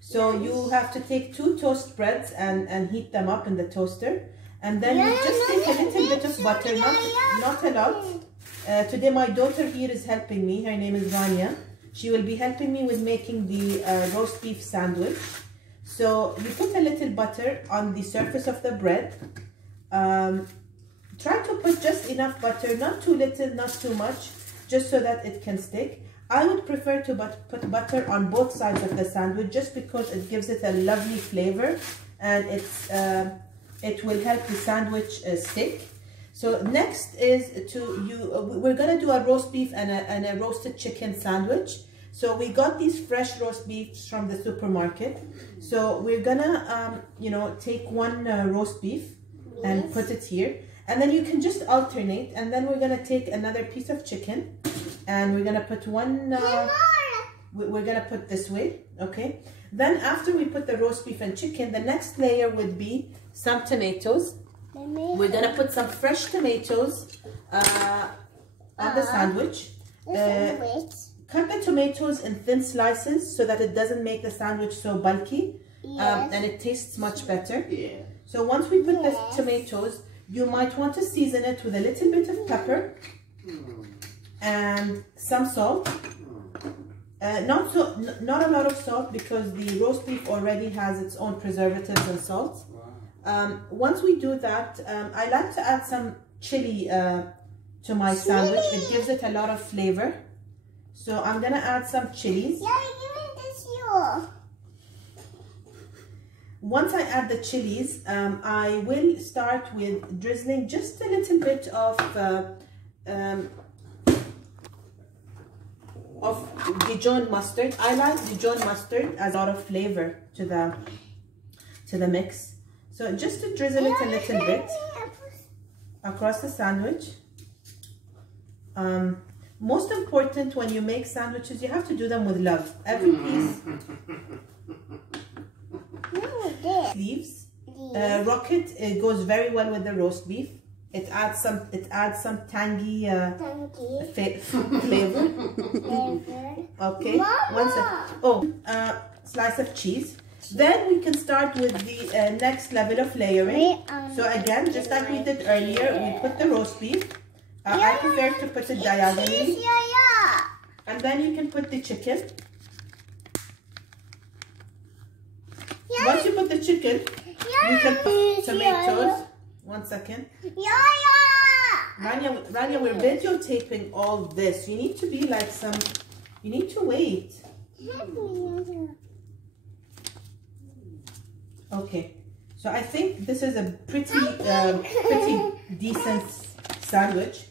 So you have to take 2 toast breads and heat them up in the toaster. And then you just take a little bit of butter, not a lot. Today my daughter here is helping me. Her name is Rania. She will be helping me with making the roast beef sandwich. So you put a little butter on the surface of the bread. Try to put just enough butter, not too little, not too much, just so that it can stick. I would prefer to put butter on both sides of the sandwich just because it gives it a lovely flavor and it will help the sandwich stick. So next is we're gonna do a roast beef and a roasted chicken sandwich. So we got these fresh roast beefs from the supermarket. So we're gonna take one roast beef and put it here, and then you can just alternate. And then we're gonna take another piece of chicken, and we're gonna put one. We're gonna put this way, okay? Then after we put the roast beef and chicken, the next layer would be some tomatoes. We're gonna put some fresh tomatoes on the sandwich. Cut the tomatoes in thin slices so that it doesn't make the sandwich so bulky, and it tastes much better. So once we put the tomatoes, you might want to season it with a little bit of pepper and some salt. Not a lot of salt because the roast beef already has its own preservatives and salts. Once we do that, I like to add some chili to my sandwich. It gives it a lot of flavor. So I'm gonna add some chilies. Once I add the chilies, I will start with drizzling just a little bit of Dijon mustard. I like Dijon mustard as a lot of flavor to the mix. So just to drizzle it a little bit across the sandwich. Most important when you make sandwiches, you have to do them with love. Every piece. Leaves. Rocket, it goes very well with the roast beef. It adds some tangy flavor. Okay. Slice of cheese. Then we can start with the next level of layering. So again, just like we did earlier, we put the roast beef. I prefer to put it diagonally. And then you can put the chicken. Once you put the chicken, you can put tomatoes. 1 second. Rania, we're videotaping all this. You need to be like you need to wait. Okay. So I think this is a pretty decent sandwich.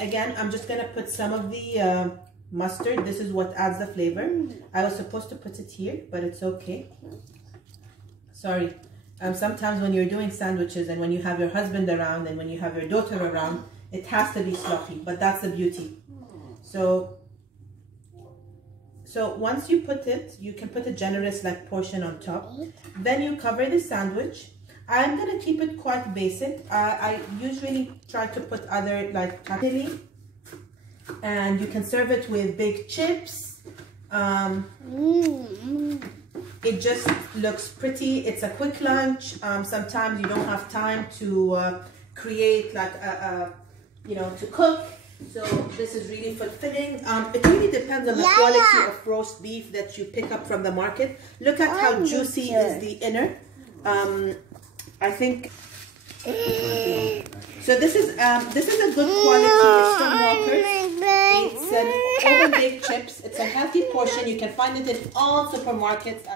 Again, I'm just gonna put some of the mustard. This is what adds the flavor. I was supposed to put it here, but it's okay. Sorry. Sometimes when you're doing sandwiches and when you have your husband around and when you have your daughter around, it has to be sloppy, but that's the beauty. So once you put it, you can put a generous portion on top. Then you cover the sandwich. I'm gonna keep it quite basic. I usually try to put other chili, and you can serve it with big chips. It just looks pretty. It's a quick lunch. Sometimes you don't have time to create to cook. So this is really fulfilling. It really depends on the quality of roast beef that you pick up from the market. Look at how juicy is the inner. I think so. This is a good quality. It's from Walker's. It's an oven baked chips. It's a healthy portion. You can find it in all supermarkets.